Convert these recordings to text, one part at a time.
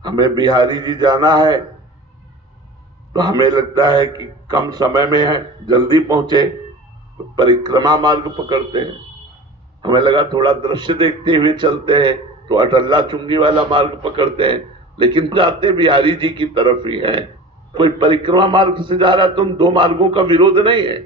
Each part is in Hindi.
हमें बिहारी जी जाना है तो हमें लगता है कि कम समय में है, जल्दी पहुंचे, तो परिक्रमा मार्ग पकड़ते हैं। हमें लगा थोड़ा दृश्य देखते हुए चलते हैं तो अटल्ला चुंगी वाला मार्ग पकड़ते हैं, लेकिन जाते बिहारी जी की तरफ ही है। कोई परिक्रमा मार्ग से जा रहा तो उन दो मार्गों का विरोध नहीं है।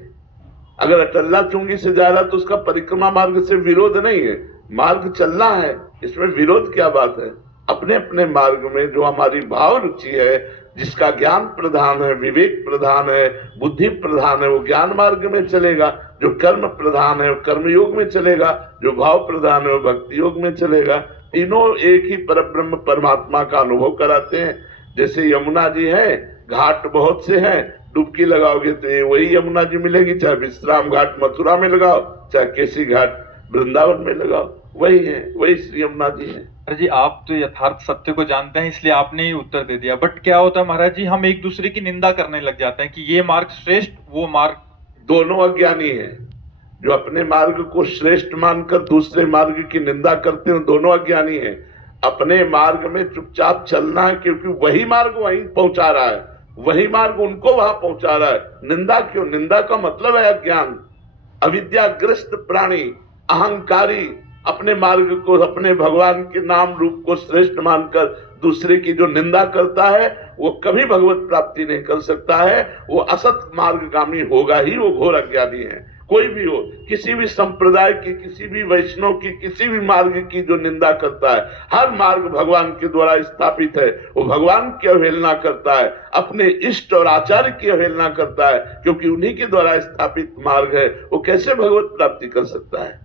अगर अटल्ला चुंगी से जा रहा तो उसका परिक्रमा मार्ग से विरोध नहीं है, मार्ग चलना है, इसमें विरोध क्या बात है। अपने अपने मार्ग में जो हमारी भाव रुचि है, जिसका ज्ञान प्रधान है, विवेक प्रधान है, बुद्धि प्रधान है, वो ज्ञान मार्ग में चलेगा। जो कर्म प्रधान है वो कर्म योग में चलेगा, जो भाव प्रधान है वो भक्ति योग में चलेगा। तीनों एक ही परब्रह्म परमात्मा का अनुभव कराते हैं। जैसे यमुना जी है, घाट बहुत से हैं, डुबकी लगाओगे तो ये वही यमुना जी मिलेगी, चाहे विश्राम घाट मथुरा में लगाओ, चाहे केसी घाट वृंदावन में लगाओ, वही है, वही श्री यमुना जी है। महाराज जी, आप तो यथार्थ सत्य को जानते हैं, इसलिए आपने ही उत्तर दे दिया। बट क्या होता है महाराज जी, हम एक दूसरे की निंदा करने लग जाते हैं कि ये मार्ग श्रेष्ठ, वो मार्ग। दोनों अज्ञानी है। जो अपने मार्ग को श्रेष्ठ मानकर दूसरे मार्ग की निंदा करते हैं, दोनों अज्ञानी है। अपने मार्ग में चुपचाप चलना है, क्योंकि वही मार्ग वहीं पहुंचा रहा है, वही मार्ग उनको वहां पहुंचा रहा है। निंदा क्यों? निंदा का मतलब है अज्ञान। अविद्याग्रस्त प्राणी, अहंकारी, अपने मार्ग को, अपने भगवान के नाम रूप को श्रेष्ठ मानकर दूसरे की जो निंदा करता है, वो कभी भगवत प्राप्ति नहीं कर सकता है। वो असत मार्गगामी होगा ही, वो घोर अज्ञानी है। कोई भी हो, किसी भी संप्रदाय की, किसी भी वैष्णव की, किसी भी मार्ग की जो निंदा करता है, हर मार्ग भगवान के द्वारा स्थापित है, वो भगवान की अवहेलना करता है, अपने इष्ट और आचार्य की अवहेलना करता है, क्योंकि उन्हीं के द्वारा स्थापित मार्ग है। वो कैसे भगवत प्राप्ति कर सकता है?